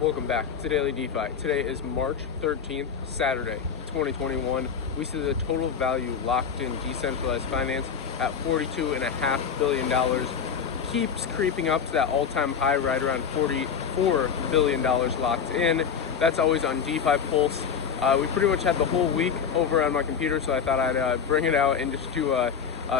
Welcome back to Daily DeFi. Today is March 13th, Saturday, 2021. We see the total value locked in decentralized finance at $42.5 billion. Keeps creeping up to that all-time high right around $44 billion locked in. That's always on DeFi Pulse. We pretty much had the whole week over on my computer, so I thought I'd bring it out and just do a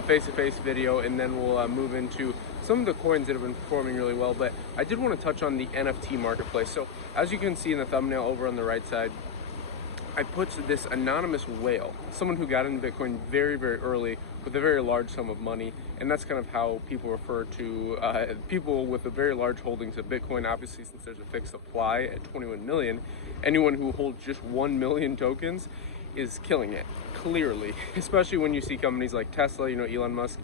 face-to-face video, and then we'll move into some of the coins that have been performing really well. But I did want to touch on the NFT marketplace. So as you can see in the thumbnail over on the right side, I put this anonymous whale, someone who got into Bitcoin very, very early with a very large sum of money. And that's kind of how people refer to people with a very large holdings of Bitcoin. Obviously, since there's a fixed supply at 21 million, anyone who holds just 1 million tokens is killing it, clearly, especially when you see companies like Tesla. Elon Musk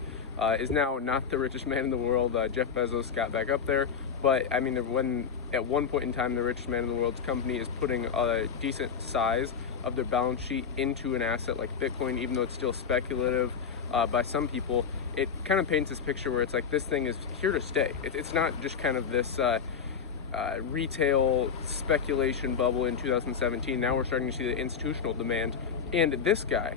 is now not the richest man in the world. Jeff Bezos got back up there, but I mean, when at one point in time the richest man in the world's company is putting a decent size of their balance sheet into an asset like Bitcoin, even though it's still speculative by some people, it kind of paints this picture where it's like this thing is here to stay. It's not just kind of this retail speculation bubble in 2017. Now we're starting to see the institutional demand, and this guy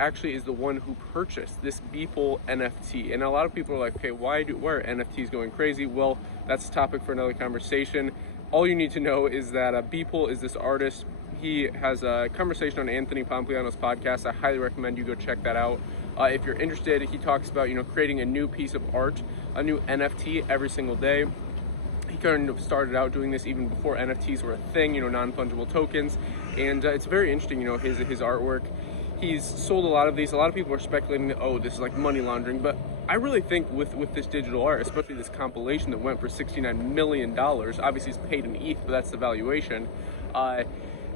actually is the one who purchased this Beeple NFT. And a lot of people are like, okay, why are NFTs going crazy? Well, that's a topic for another conversation. All you need to know is that Beeple is this artist. He has a conversation on Anthony Pompliano's podcast. I highly recommend you go check that out. If you're interested, he talks about creating a new piece of art, a new NFT every single day. He kind of started out doing this even before NFTs were a thing, non fungible tokens, and it's very interesting. His artwork. He's sold a lot of these. A lot of people are speculating that, oh, this is like money laundering, but I really think with this digital art, especially this compilation that went for $69 million, obviously he's paid in ETH, but that's the valuation.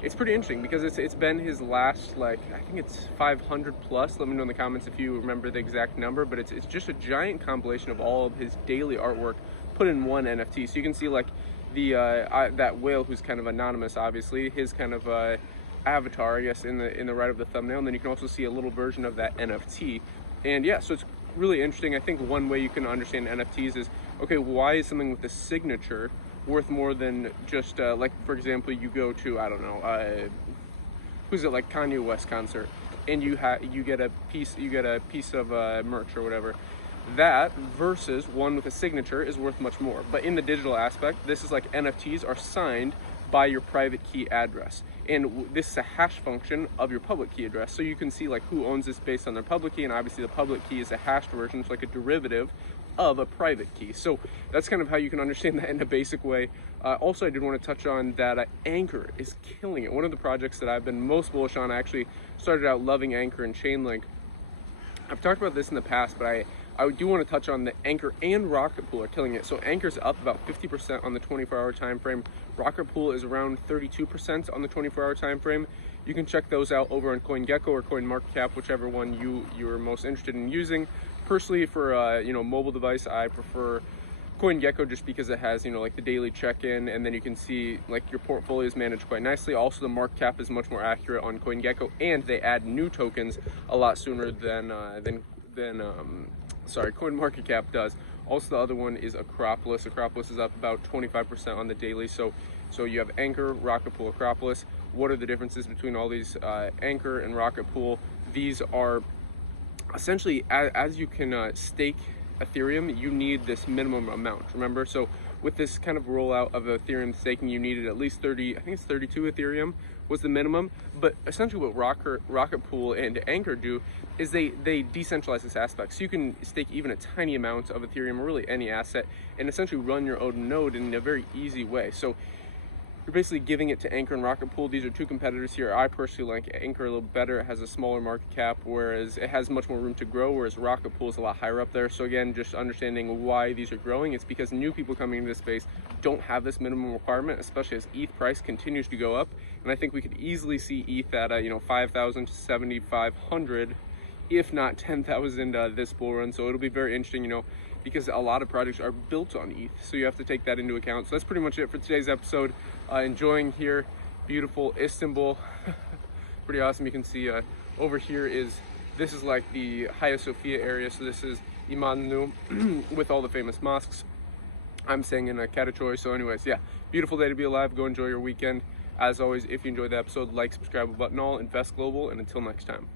It's pretty interesting because it's been his last, I think it's 500 plus. Let me know in the comments if you remember the exact number, but it's just a giant compilation of all of his daily artwork put in one NFT. So you can see that whale, who's kind of anonymous, obviously, his kind of avatar, I guess, in the right of the thumbnail, and then you can also see a little version of that NFT. And yeah, so it's really interesting. I think one way you can understand NFTs is, okay, why is something with a signature worth more than just for example, you go to, I don't know, who's it, like Kanye West concert, and you get a piece of merch or whatever. That versus one with a signature is worth much more. But in the digital aspect, this is like NFTs are signed by your private key address, and this is a hash function of your public key address. So you can see who owns this based on their public key, and obviously the public key is a hashed version. It's like a derivative of a private key. So that's kind of how you can understand that in a basic way. Also, I did want to touch on that AKRO is killing it. One of the projects that I've been most bullish on, I actually started out loving AKRO and Chainlink. I've talked about this in the past, but I do want to touch on the AKRO and Rocket Pool are killing it. So AKRO's up about 50% on the 24-hour time frame. Rocket Pool is around 32% on the 24-hour time frame. You can check those out over on CoinGecko or CoinMarketCap, whichever one you are most interested in using. Personally, for mobile device, I prefer CoinGecko just because it has the daily check-in, and then you can see your portfolio is managed quite nicely. Also, the market cap is much more accurate on CoinGecko, and they add new tokens a lot sooner than CoinMarketCap does. Also, the other one is Akropolis. Akropolis is up about 25% on the daily. So you have AKRO, Rocket Pool, Akropolis. What are the differences between all these AKRO and Rocket Pool? These are essentially, as you can stake Ethereum, you need this minimum amount, remember? So with this kind of rollout of Ethereum staking, you needed at least 32 Ethereum was the minimum. But essentially what Rocket Pool and AKRO do is they decentralize this aspect. So you can stake even a tiny amount of Ethereum, or really any asset, and essentially run your own node in a very easy way. So you're basically giving it to AKRO and Rocket Pool. These are two competitors here. I personally like AKRO a little better. It has a smaller market cap, whereas it has much more room to grow, whereas Rocket Pool is a lot higher up there. So again, just understanding why these are growing, it's because new people coming into this space don't have this minimum requirement, especially as ETH price continues to go up. And I think we could easily see ETH at 5,000 to 7,500, if not 10,000 this bull run. So it'll be very interesting, because a lot of projects are built on ETH, so you have to take that into account. So that's pretty much it for today's episode. Enjoying here, beautiful Istanbul. Pretty awesome. You can see over here this is like the Hagia Sophia area, so this is Imanlu with all the famous mosques. I'm staying in Katachoy. So anyways, yeah, beautiful day to be alive. Go enjoy your weekend. As always, if you enjoyed the episode, like, subscribe, button all, invest global, and until next time.